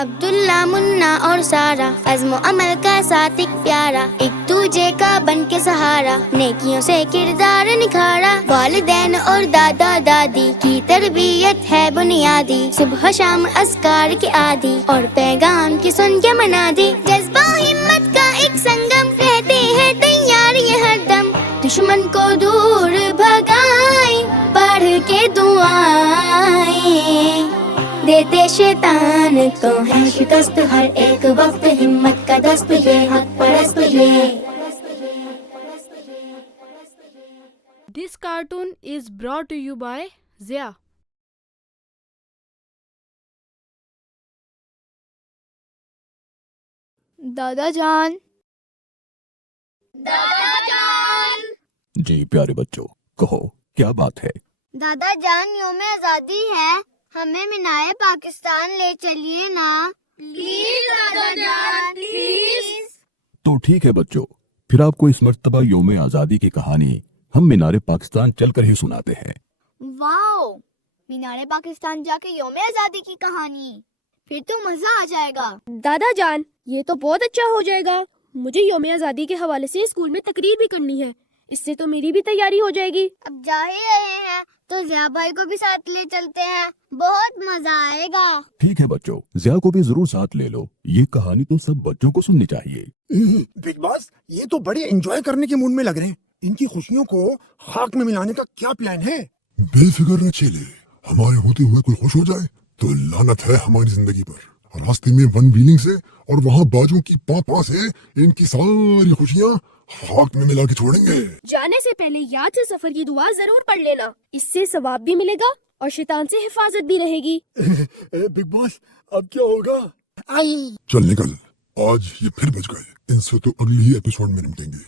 عبداللہ منا اور سارا، عزم و عمل کا ساتھ ایک پیارا، ایک دوجے کا بن کے سہارا، نیکیوں سے کردار نکھارا، والدین اور دادا دادی کی تربیت ہے بنیادی، صبح شام اذکار کے عادی اور پیغام کی سن کے منا دی، جذبہ ہمت کا ایک سنگم، رہتے ہیں تیار یہ ہر دم، دشمن کو دور بھگائیں پڑھ کے دعائیں، دیتے شیطان کو ہے شکست ہر ایک وقت، ہمت کا دست یہ حق پرست یہ۔ This cartoon is brought to you by Zia. دادا جان، دادا جان، جی پیارے بچوں، کہو کیا بات ہے؟ دادا جان یوم آزادی ہے، ہمیں مینار پاکستان لے چلیے نا پلیز دادا جان پلیز۔ تو ٹھیک ہے بچوں، پھر آپ کو اس مرتبہ یوم آزادی کی کہانی ہم مینار پاکستان چل کر ہی سناتے ہیں۔ واو، مینار پاکستان جا کے یوم آزادی کی کہانی، پھر تو مزہ آ جائے گا۔ دادا جان، یہ تو بہت اچھا ہو جائے گا، مجھے یوم آزادی کے حوالے سے اسکول میں تقریر بھی کرنی ہے، اس سے تو میری بھی تیاری ہو جائے گی۔ اب جا ہی رہے ہیں تو ضیاء بھائی کو بھی ساتھ لے چلتے ہیں، بہت مزہ آئے گا۔ ٹھیک ہے بچوں، ضیاء کو بھی ضرور ساتھ لے لو، یہ کہانی تو سب بچوں کو سننی چاہیے۔ بگ باس، یہ تو بڑے انجوائے کرنے کے موڈ میں لگ رہے ہیں، ان کی خوشیوں کو خاک میں ملانے کا کیا پلان ہے؟ بے فکر نہ چیلے، ہمارے ہوتے ہوئے کوئی خوش ہو جائے تو لعنت ہے ہماری زندگی پر۔ راستے میں ون ویلنگ سے اور وہاں باجوں کی پاں سے ان کی ساری خوشیاں خاک میں ملا کے چھوڑیں گے۔ جانے سے پہلے یاد سے سفر کی دعا ضرور پڑھ لینا، اس سے ثواب بھی ملے گا اور شیطان سے حفاظت بھی رہے گی۔ بگ باس، اب کیا ہوگا؟ چل نکل، آج یہ پھر بچ گئے، ان سے تو اگلی ہی ایپیسوڈ میں نمٹیں گے۔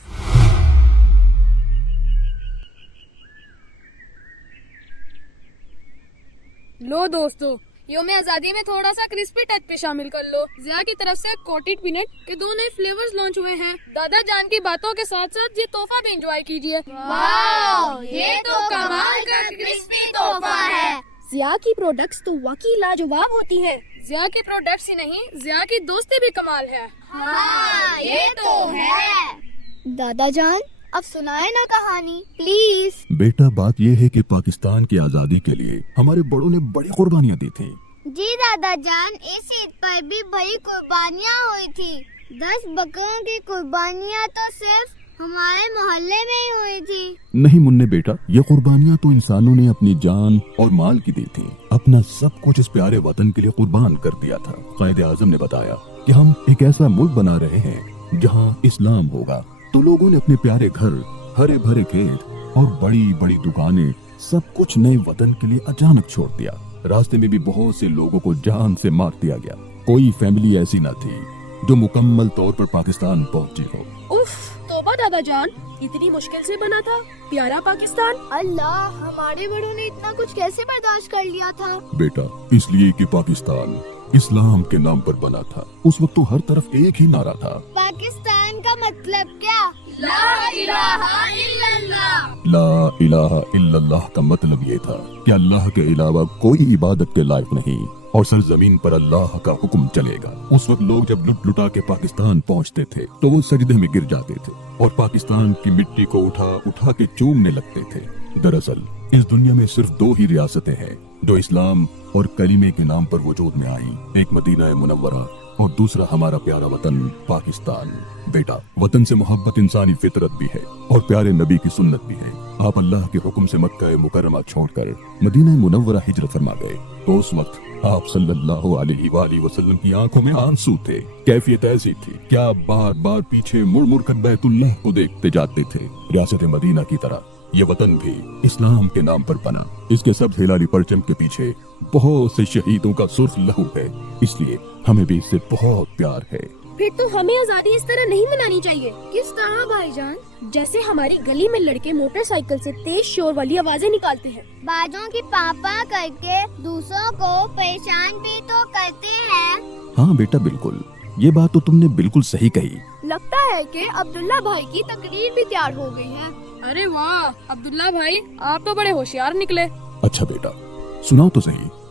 لو دوستو، یوم آزادی میں تھوڑا سا کرسپی ٹچ پہ شامل کر لو۔ ضیاء کی طرف سے کوٹڈ پینٹ کے 2 نئے فلیورز لانچ ہوئے ہیں۔ دادا جان کی باتوں کے ساتھ ساتھ یہ تحفہ بھی انجوائے کیجیے۔ واو، یہ تو کمال کا کرسپی تحفہ ہے۔ ضیاء کی پروڈکٹس تو واقعی لاجواب ہوتی ہیں۔ ضیاء کی پروڈکٹس ہی نہیں، ضیاء کی دوستی بھی کمال ہے۔ ہاں، یہ تو ہے۔ دادا جان، اب سنائے نا کہانی پلیز۔ بیٹا، بات یہ ہے کہ پاکستان کی آزادی کے لیے ہمارے بڑوں نے بڑی قربانیاں دی تھیں۔ جی دادا جان، اس عید پر بھی بڑی قربانیاں ہوئی تھی۔ 10 بکروں کی قربانیاں تو صرف ہمارے محلے میں ہی ہوئی تھی۔ نہیں مننے بیٹا، یہ قربانیاں تو انسانوں نے اپنی جان اور مال کی دی تھی، اپنا سب کچھ اس پیارے وطن کے لیے قربان کر دیا تھا۔ قائد اعظم نے بتایا کہ ہم ایک ایسا ملک بنا رہے ہیں جہاں اسلام ہوگا، تو لوگوں نے اپنے پیارے گھر، ہرے بھرے کھیت اور بڑی بڑی دکانیں سب کچھ نئے وطن کے لیے اچانک چھوڑ دیا۔ راستے میں بھی بہت سے لوگوں کو جان سے مار دیا گیا، کوئی فیملی ایسی نہ تھی جو مکمل طور پر پاکستان پہنچی ہو۔ اف، توبہ دادا جان، اتنی مشکل سے بنا تھا پیارا پاکستان۔ اللہ، ہمارے بڑوں نے اتنا کچھ کیسے برداشت کر لیا تھا؟ بیٹا، اس لیے کہ پاکستان اسلام کے نام پر بنا تھا۔ اس وقت تو ہر طرف ایک ہی نعرہ تھا، پاکستان کا مطلب کیا؟ لا الہ الا اللہ۔ لا الہ الا اللہ کا مطلب یہ تھا کہ اللہ کے علاوہ کوئی عبادت کے لائق نہیں اور سرزمین پر اللہ کا حکم چلے گا۔ اس وقت لوگ جب لٹ لٹا کے پاکستان پہنچتے تھے تو وہ سجدے میں گر جاتے تھے اور پاکستان کی مٹی کو اٹھا اٹھا کے چومنے لگتے تھے۔ دراصل اس دنیا میں صرف 2 ہی ریاستیں ہیں جو اسلام اور کلمے کے نام پر وجود میں آئیں، ایک مدینہ منورہ اور دوسرا ہمارا پیارا وطن پاکستان۔ بیٹا، وطن سے محبت انسانی فطرت بھی ہے اور پیارے نبی کی سنت بھی ہے۔ آپ اللہ کے حکم سے مکہ مکرمہ چھوڑ کر مدینہ منورہ ہجرت فرما گئے تو اس وقت آپ صلی اللہ علیہ وآلہ وسلم کی آنکھوں میں آنسو تھے۔ کیفیت ایسی تھی کہ آپ بار بار پیچھے مڑ مڑ کر بیت اللہ کو دیکھتے جاتے تھے۔ ریاست مدینہ کی طرح یہ وطن بھی اسلام کے نام پر بنا۔ اس کے سبز ہلالی پرچم کے پیچھے بہت سے شہیدوں کا سرخ لہو ہے، اس لیے ہمیں بھی اس سے بہت پیار ہے۔ پھر تو ہمیں آزادی اس طرح نہیں منانی چاہیے۔ کس طرح بھائی جان؟ جیسے ہماری گلی میں لڑکے موٹر سائیکل سے تیز شور والی آوازیں نکالتے ہیں، باجوں کی پاپا کر کے دوسروں کو پریشان بھی تو کرتے ہیں۔ ہاں بیٹا، بالکل، یہ بات تو تم نے بالکل صحیح کہی۔ لگتا ہے کہ عبداللہ بھائی کی تقریر بھی تیار ہو گئی ہے۔ ارے واہ عبداللہ بھائی، آپ تو بڑے ہوشیار نکلے۔ اچھا بیٹا، سناؤ تو صحیح،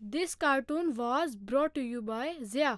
This cartoon was brought to you by Zia.